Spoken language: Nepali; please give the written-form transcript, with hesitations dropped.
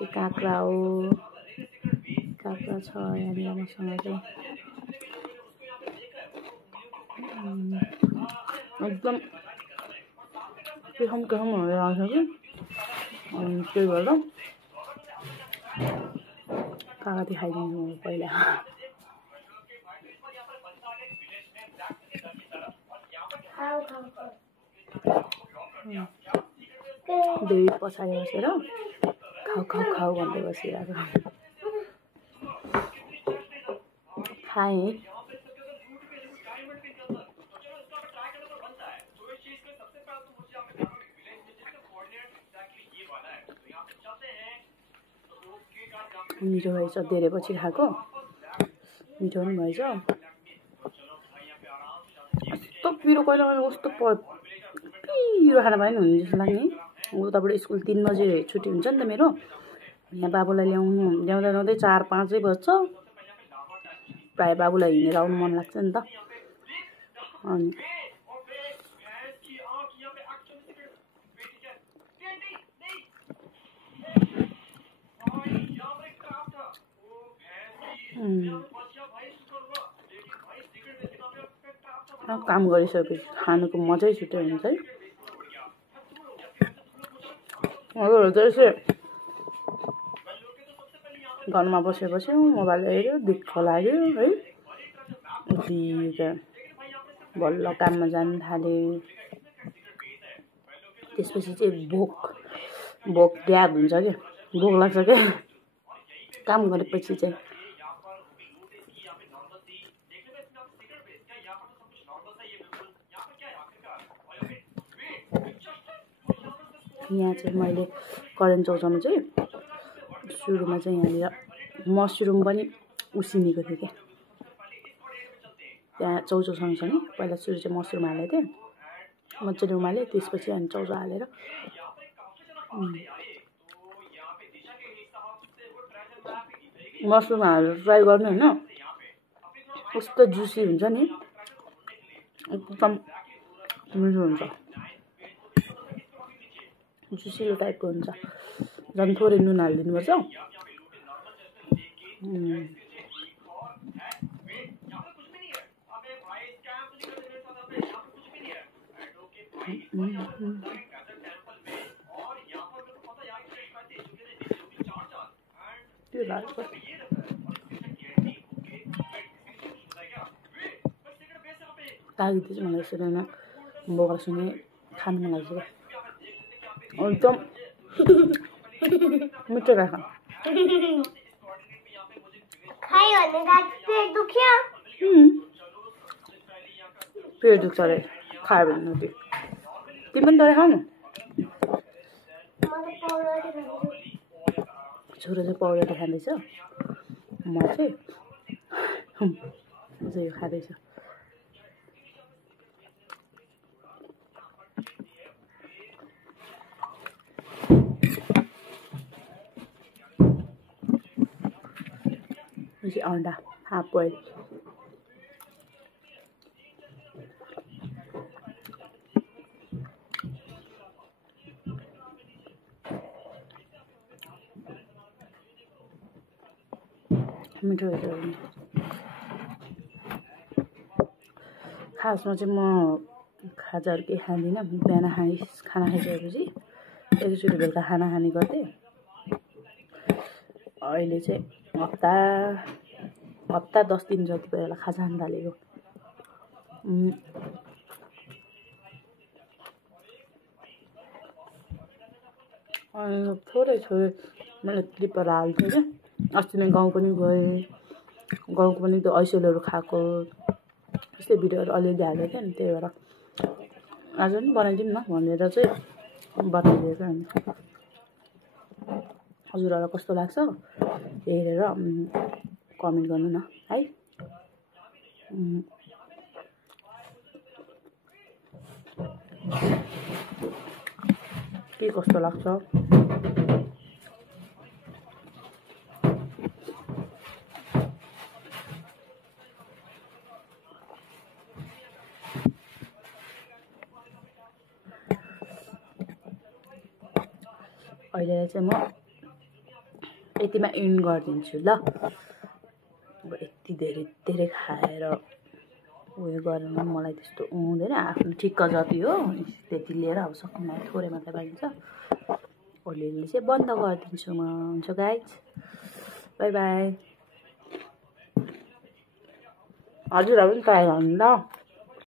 चाहिँ काँक्रा हो, काँक्रा छ यहाँनिर मसँग चाहिँ एकदम केसम हुँदै आउँछ कि त्यही भएर काँक्रा देखाइदिन्छु म पहिला। देवी पछाडि बसेर खाऊ खाऊ खाऊ भन्दै बसिरहेको खाएँ। मिठो भएछ, धेरै पछि खाएको मिठो पनि भएछ। कस्तो पिरो कहिले कहिले कस्तो पिरो खाना पाएन हुने जस्तो लाग्ने। उताबाट स्कुल 3 बजे छुट्टी हुन्छ नि त मेरो। यहाँ बाबुलाई ल्याउँदा ल्याउँदै 4-5 बज्छ। प्रायः बाबुलाई हिँडेर आउनु मन लाग्छ नि त। अनि काम गरिसकेपछि खानुको मजै छुट्टै हुन्छ है। अरूहरू चाहिँ यसो घरमा बसेपछि मोबाइल हेऱ्यो, दुःख लाग्यो है। बल्ल काममा जानु थाले। त्यसपछि चाहिँ भोक ड्याग हुन्छ क्या, भोक लाग्छ क्या काम गरेपछि चाहिँ। यहाँ चाहिँ मैले करेन्ट चौचामा चाहिँ सुरुमा चाहिँ यहाँनिर मसरुम पनि उसिनेको थिएँ क्या। त्यहाँ चौचौ सँगसँगै पहिला सुरु चाहिँ मसरुम हालेको थिएँ, मजाले उमालेँ। त्यसपछि अनि चौचौ हालेर मसरुम हालेर ट्राई गर्नु होइन। कस्तो जुसी हुन्छ नि, एकदम मिठो हुन्छ, जुसिलो टाइपको हुन्छ। झन् थोरै नुन हालिदिनुपर्छ। त्यो लाग्छ तागि चाहिँ मलाई यसरी नै बोकासँगै खानु मन लाग्छ क्या। एकदम मिठो रहेछ। पेट दुख्छ अरे खायो भने नदी। तिमी पनि तर खाऊ न। छोरो चाहिँ पाउडर खाँदैछ, म चाहिँ यो खाँदैछ। अंडा हाफ बॉइल। मिठो खासमा चाहिँ म खाजाहरू केही खाँदिनँ। बिहान खाना खाइसकेपछि एकचोटि बेलुका खाना खाने गर्थेँ। अहिले चाहिँ हप्ता 10 दिन जति भयो होला खाजा खान थालेको। थोरै मैले क्लिपहरू हाल्थेँ क्या। अस्ति नै गाउँ पनि गएँ, गाउँको पनि त्यो ऐसेलहरू खाएको त्यस्तै भिडियोहरू अलिअलि हालेको थिएँ नि। त्यही भएर आज पनि बनाइदिउँ न भनेर चाहिँ बनाइदिएको। अनि हजुरहरूलाई कस्तो लाग्छ हेरेर कमेन्ट गर्नु न है। के कस्तो लाग्छ अहिले चाहिँ म यतिमा इन्ड गरिदिन्छु ल। अब यति धेरै खाएर उयो गरेर मलाई त्यस्तो हुँदैन, आफ्नो ठिक्क जति हो त्यति लिएर अब सक्ने थोरै मात्रै पाइन्छ, अलिअलि चाहिँ बन्द गरिदिन्छु म। हुन्छ गाइज, बाई बाई। हजुरहरू पनि ट्राई गर्नु ल।